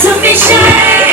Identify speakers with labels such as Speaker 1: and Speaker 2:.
Speaker 1: to be shy.